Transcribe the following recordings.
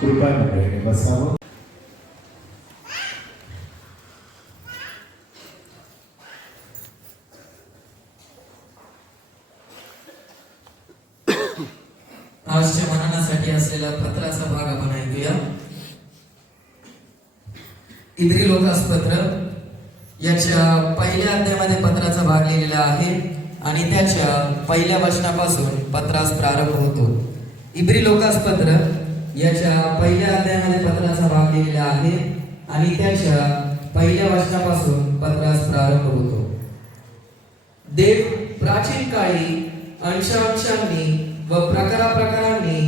कृपा मंडळीने बसावं. आजच्या मननासाठी असलेला पत्राचा भाग आपण ऐकूया. इब्री लोकासपत्र याच्या पहिल्या अध्यायामध्ये पत्राचा भाग लिहिलेला आहे आणि त्याच्या पहिल्या वचनापासून पत्रास प्रारंभ होतो. इब्री लोकासपत्र याच्या पहिल्या अध्यायामध्ये पत्राचा भाग लिहिलेला आहे आणि त्याच्या पहिल्या वचनापासून पत्रास प्रारंभ होतो. देव प्राचीन काळी अंशांनी व प्रकारांनी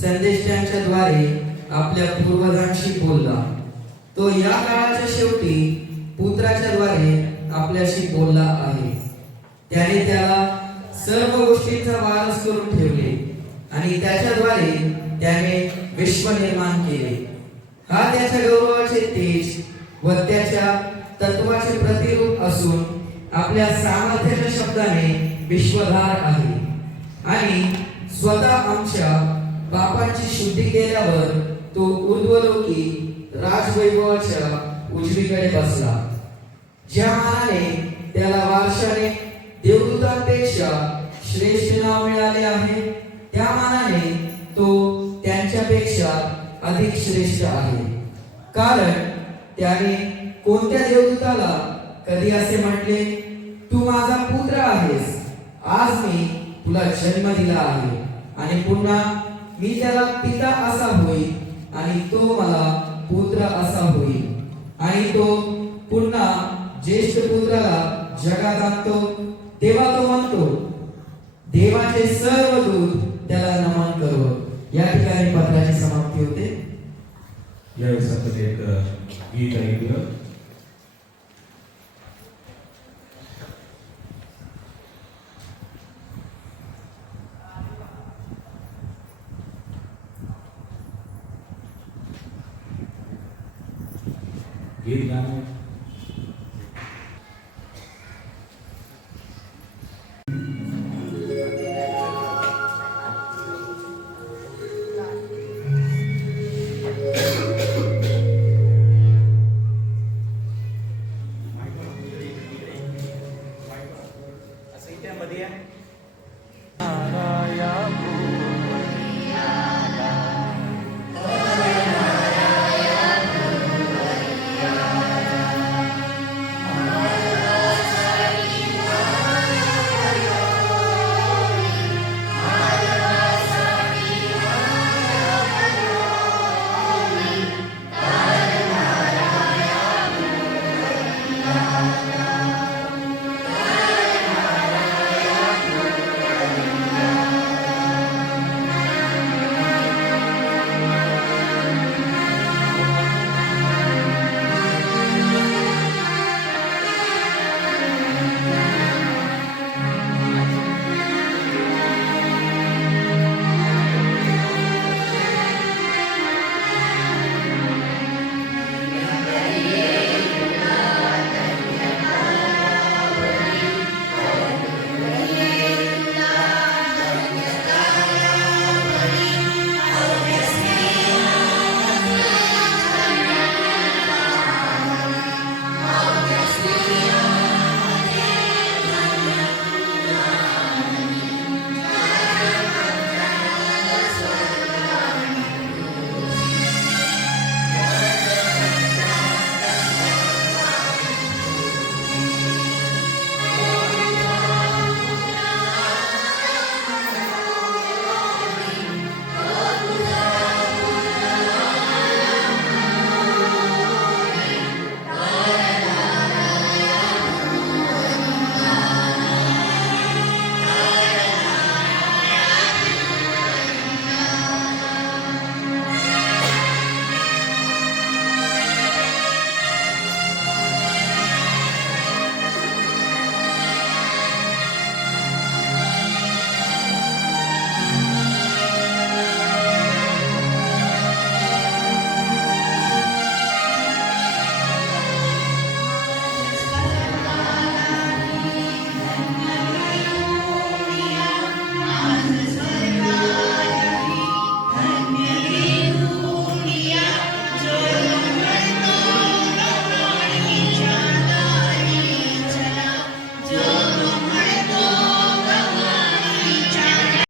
संदेशांच्या द्वारे आपल्या पूर्वजांशी बोलला. तो या काळाच्या शेवटी पुत्राच्या द्वारे आपल्याशी बोलला आहे. त्याने त्याला सर्व गोष्टींचा वारस करून ठेवले आणि त्याच्याद्वारे त्याने विश्व निर्माण केले. हा त्याच्या गौरवाचे तेज व त्याच्या तत्वाचे प्रतिरूप असून आपल्या सामर्थ्याच्या शब्दाने विश्वधार आहे आणि स्वतः आमच्या पापांची शुद्धी केल्यावर तो ऊर्ध्वलोकी राजवैभवाच्या उजवीकडे बसला. ज्या मानाने त्याला वारशाने देवदूतांपेक्षा श्रेष्ठ नाव मिळाले आहे त्या मानाने तो त्यांच्यापेक्षा अधिक श्रेष्ठ आहे. कारण त्याने कोणत्या देवदूताला कधी असे म्हटले, तू माझा पुत्र आहेस, आज मी तुला जन्म दिला आहे. आणि पुन्हा मी त्याला पिता असा होईल आणि तो मला पुत्र असा होईल. आणि तो पुन्हा ज्येष्ठ पुत्राला जगात आणतो तेव्हा तो म्हणतो, देवाचे सर्व दूत त्याला नमन करो. या ठिकाणी पत्राची समाप्ती होते. यावेळेस आपण एक गीत ऐकलं. गीत गाणं